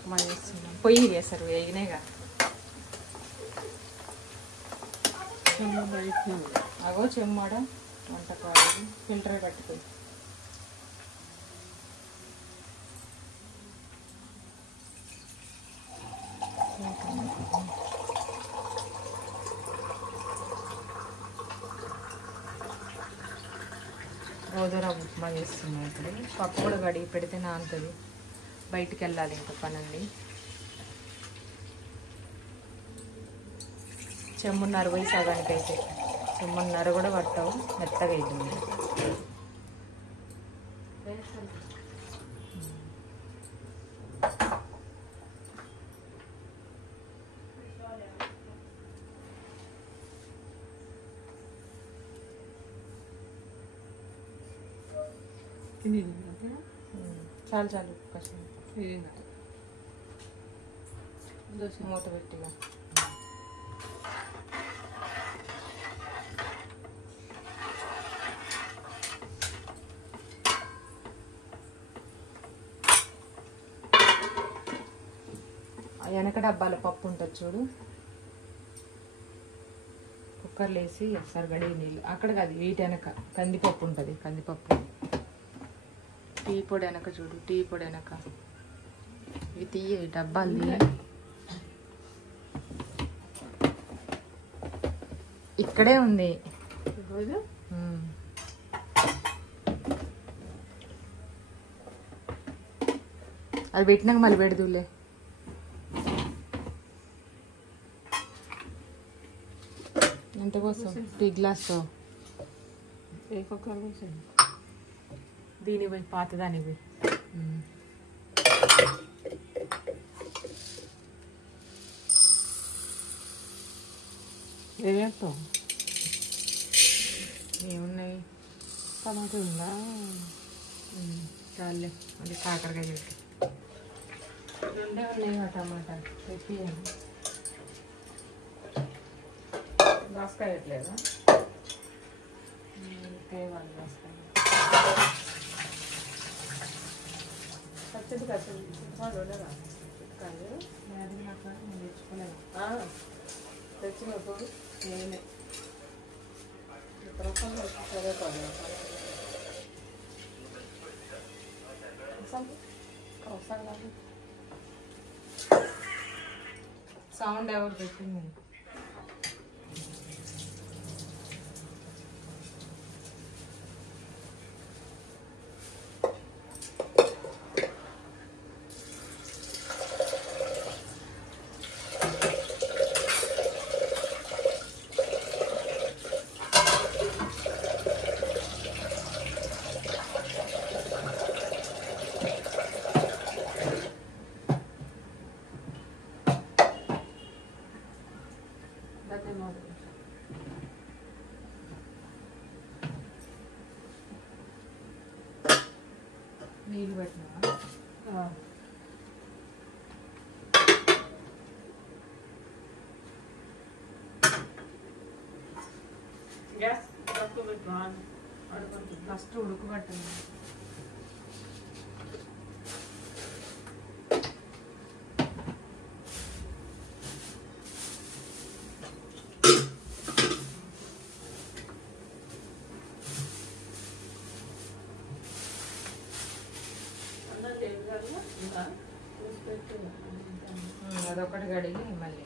ఉప్మా చేస్తున్నాం. పొయ్యి చేస్తారు వేగినాయిగా. అగో చెమ్మాడ వంటకాయలు ఫిల్టర్ కట్టుకోయి. గోధుమ ఉప్మా చేస్తున్నాం. ఇప్పుడు పప్పు కూడా కడిగి పెడితే నానుతుంది. బయటికి వెళ్ళాలి ఇంకా పనండి. చెమ్మున్నర పోయి సగానికి అయితే చెమ్మున్నర కూడా పట్టవు, మెత్తగా అవుతుంది. చాలు చాలు కష్టం మూత పెట్టిగా. వెనక డబ్బాల పప్పు ఉంటుంది చూడు, కుక్కర్లో వేసి ఒకసారి గడిగి నీళ్ళు అక్కడ కాదు, వీటి వెనక కందిపప్పు ఉంటుంది. కందిపప్పు టీ పొడి వెనక చూడు, టీ పొడి వెనక ఇవి తీయ డబ్బాలు తీయ. ఇక్కడే ఉంది. అది పెట్టినాక మళ్ళీ పెడదులే. ఎంత కోసం? టీ గ్లాస్తో దీని పోయి పాతదాని పోయి ఏమేస్తాం? ఏమున్నాయి? టమాటా ఉందా? చాలే. మళ్ళీ కాకరకాయ పెట్టి రెండే ఉన్నాయి. టమాటా పెట్టి దోసకాయ పెట్టలేదా? వాళ్ళు దోసకాయ పచ్చడి పచ్చడి ఉండదా? నేను తెచ్చుకోలేదు. తెచ్చినప్పుడు నేనే సరే పడదు. సౌండ్ ఎవరు పెట్టింది? నీళ్ళు పెట్టినా గ్యాస్ తక్కువ పెట్టు. ఫస్ట్ ఉడకబట్టింది. అదొకటి కడిగి మళ్ళీ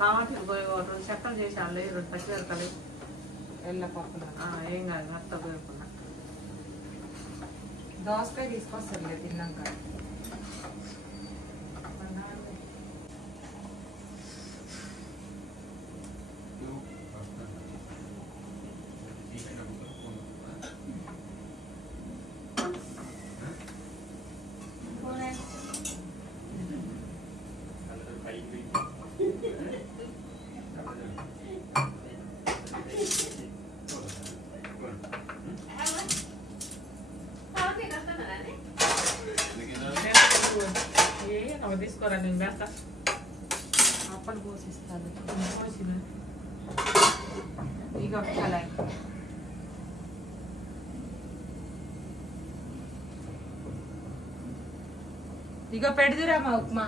టమాటాలు పోయి 2 చెక్కలు చేసాను. 2 పచ్చిమిరపకాయలు ఎల్ల పప్పున ఏం కాదు, మెత్త పోయకుండా. దోసకాయ తీసుకొస్తారులే తిన్నాక. మరి నేను వేస్తా అప్పలు పోసిస్తాను. పోసిన ఇక కళాయి ఇక పెడుదురా మా ఉప్మా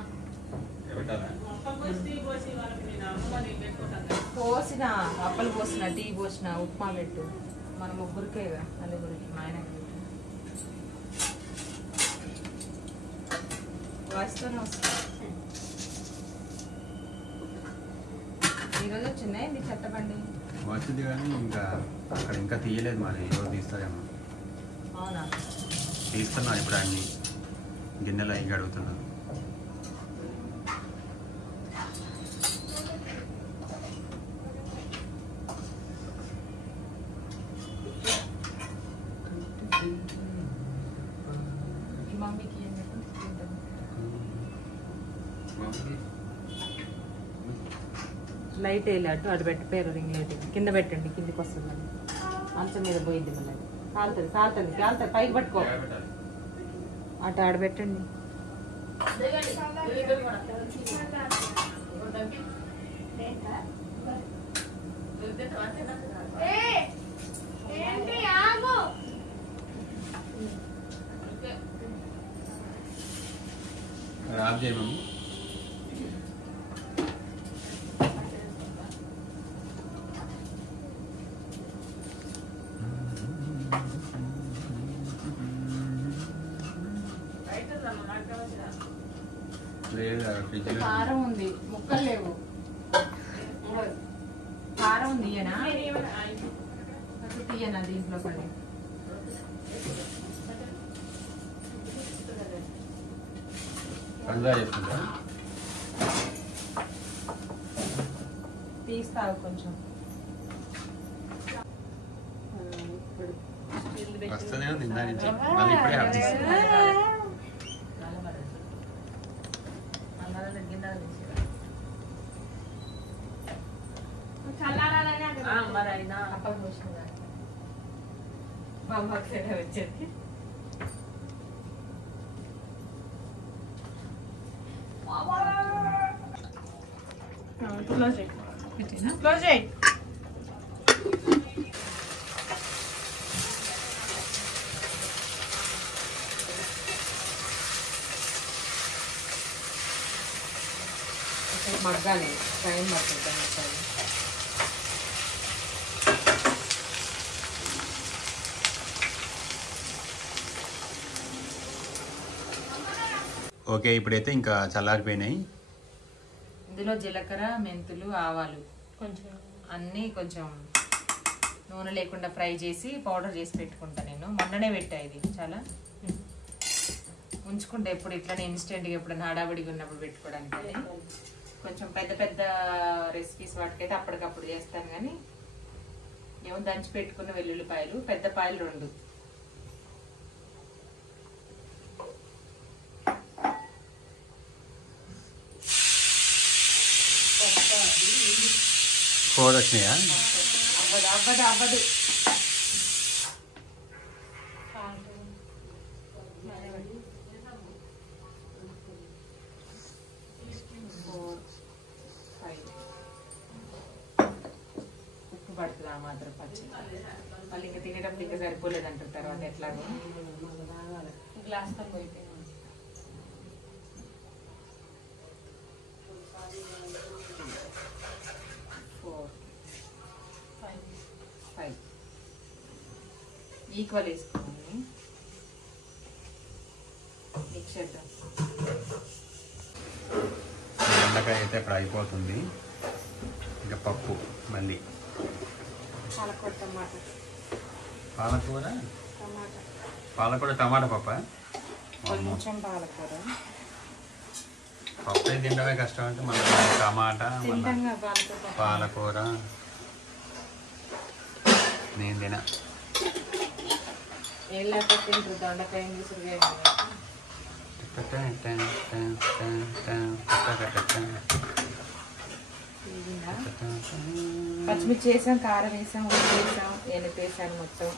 పోసిన అప్పలు పోసిన టీ పోసిన ఉప్మా పెట్టు మన ముగ్గురికేగా నలుగురికి మా ఆయనకి వస్తూనే వస్తా. ఈరోజు వచ్చిందా ఇది చెత్తబండి వచ్చింది కానీ ఇంకా అక్కడ ఇంకా తీయలేదు మరి ఈరోజు తీస్తారేమో. అవునా తీస్తున్నా ఇప్పుడు అన్ని గిన్నెలు అయ్యి అడుగుతున్నా. ఈ మమ్మీకి ఏం పెట్టు లైట్ వేయలేటు అటు పెట్టిపోయారు రింగ్ లైట్ కింద పెట్టండి కిందికి వస్తుంది మంచం మీద పోయిద్ది మళ్ళీ కాలుతుంది కాలుతుంది కాలుతుంది పైకి పట్టుకో అటు ఆడబెట్టండి. ఆఫ్ చేయి మమ్మీ. లేదు ఫ్రిడ్జ్లో కారం ఉంది ముక్కలు లేవు కారం ఉంది ఇయ్యనా తీయనా దీంట్లో పడి పంచదార చేసుకుంటా. తీస్తావు కొంచెం వస్తుందేమో నిందా నుంచి మళ్ళీ ఇప్పుడే ఆఫ్ చేస్తా. మరి అయినా అప్పలు పోసిన మా అమ్మకి వచ్చింది. క్లోజ్ చేయి క్లోజ్ చేయి. మగ్గాలి టైం పడుతుంది మగ్గాలి. ఓకే ఇప్పుడైతే ఇంకా చల్లారిపోయినాయి. ఇందులో జీలకర్ర మెంతులు ఆవాలు కొంచెం అన్నీ కొంచెం నూనె లేకుండా ఫ్రై చేసి పౌడర్ చేసి పెట్టుకుంటా. నేను మొన్ననే పెట్టా ఇది చాలా ఉంచుకుంటా ఎప్పుడు ఇట్లానే ఇన్స్టెంట్గా ఎప్పుడైనా హడావిడిగా ఉన్నప్పుడు పెట్టుకోవడానికి. అది కొంచెం పెద్ద పెద్ద రెసిపీస్ వాటికైతే అప్పటికప్పుడు చేస్తాను కానీ ఏమో దంచి పెట్టుకున్న వెల్లుల్లిపాయలు పెద్ద పాయలు 2 4 వచ్చినాయా? అవ్వదు అవ్వదు అవ్వదు ఉప్పు పడుతుంది ఆ మాత్రం పచ్చి మళ్ళీ ఇంకా తినేటప్పుడు ఇంకా సరిపోలేదు అంటారు తర్వాత ఎట్లాగో గ్లాస్ తో పోయిపోయింది. 4 5 ఈక్వల్ వేసుకోండి మిక్స్ చేద్దాం. బెండకాయ అయితే ఇప్పుడు అయిపోతుంది. ఇంకా పప్పు మళ్ళీ పాలకూర టమాటా పాలకూర టమాటా పాలకూర టమాటా పప్ప. కొంచెం పాలకూర పప్పు అయితే తినడమే కష్టం అంటే మళ్ళీ టమాటా మళ్ళీ తింటాంగా పాలకూర పాలకూర నేను తిన. ఏం లేకపోతే తింటారు దొండకాయ విసురుగా పచ్చిమిర్చి వేసాం కారం వేసాం ఉప్పు వేసాం ఎనుపు వేసాను మొత్తం.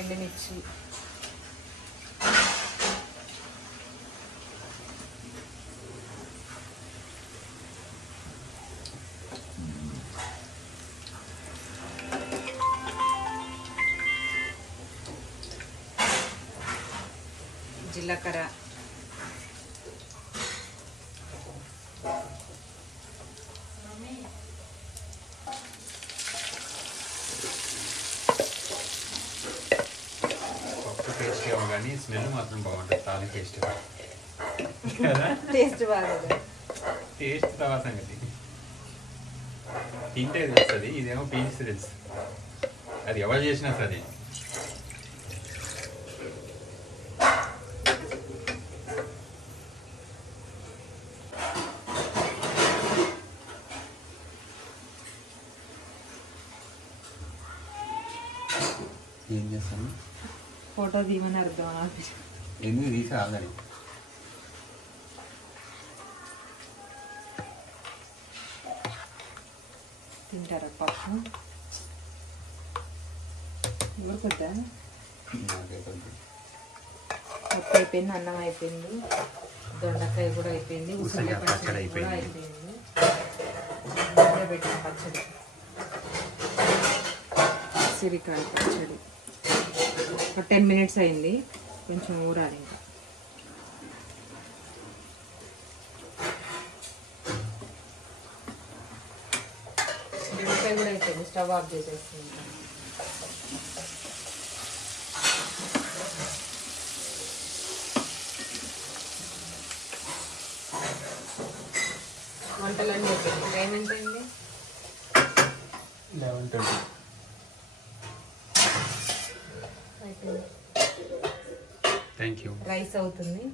ఎండుమిర్చి జీలకర్ర, పప్పు టేస్ట్ ఏమో కానీ స్మెల్ మాత్రం బాగుంటుంది. చాలా టేస్ట్ కదా, టేస్ట్ బాగా. టేస్ట్ తర్వాత సంగతి తింటే తెలుస్తుంది. ఇదేమో పీస్ తెలుసు, అది ఎవరు చేసినా సరే. ఏం చేస్తాను, ఫోటో తీయమని అర్థం నాకు. ఎందుకు తీసి ఆల్రెడీ తింటారా పప్పు? ఉడకొద్దా? పప్పు అయిపోయింది, అన్నం అయిపోయింది, దొండకాయ కూడా అయిపోయింది, ఉసిరికాయ పచ్చడి కూడా అయిపోయింది. పెట్టిన పచ్చడి, ఉసిరికాయ పచ్చడి ఒక 10 minutes అయింది, కొంచెం ఊరాలి ఇంకా. దొండకాయ కూడా అయిపోయింది, స్టవ్ ఆఫ్ చేసేస్తుంది. వంటలన్నీ అయిపోయింది. టైం ఎంత అయింది? 11:20. అయిపోయింది. Thank you. రైస్ అవుతుంది.